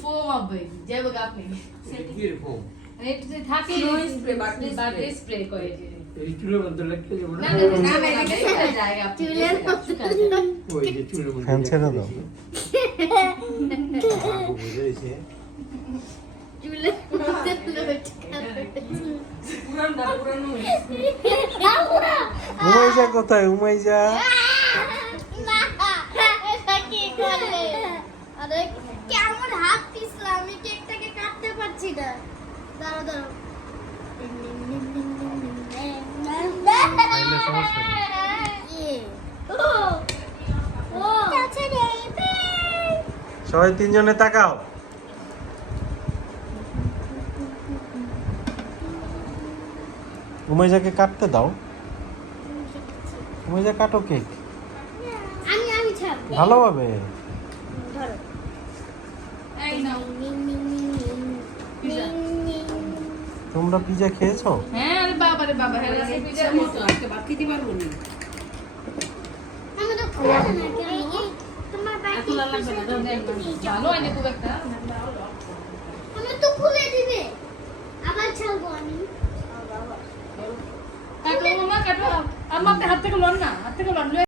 Foam হবে যাবে আপনি কি রে ফোম একটু থাকে স্প্রে বার্থডে স্প্রে করে এই চুলের মধ্যে লাগতে যাবে না না না না এটা শুকা যায় আপনি চুলের ওই যে চুলের মধ্যে ফ্যান ছেড়ে দাও। বুঝেছে চুলের মধ্যে পুরানো উমাইজা কোথায় উমাইজা? না এটা কি করলে আরে কেমন হাত পিছলাম আমি কেকটাকে কাটতে পারছি না দাঁড়াও দাঁড়াও খাইলে সমস্যা নেই। সবাই তিনজনে তাকাও। উমাইজাকে কাটতে দাও। উমাইজা কাটো কেক আমি ছাড়বো ভালোভাবে। ধরো এই নাও তোমরা পিজা খেয়েছো? হ্যাঁ আরে বাবা রে বাবা হ্যাঁ রাতে পিজা মতো আজকে ভাত খেতে পারবো না আমি তো খুলে না কেন তোমার বাকি এখন আর লাগবে না, দাও, দাও, দাও। ভালো আইনে খুব একটা আমি তো খুলে দিবে আবার ছাড়বো আমি কাটো মামা কাটো আম্মা আপনি হাত থেকে লন না হাত থেকে লন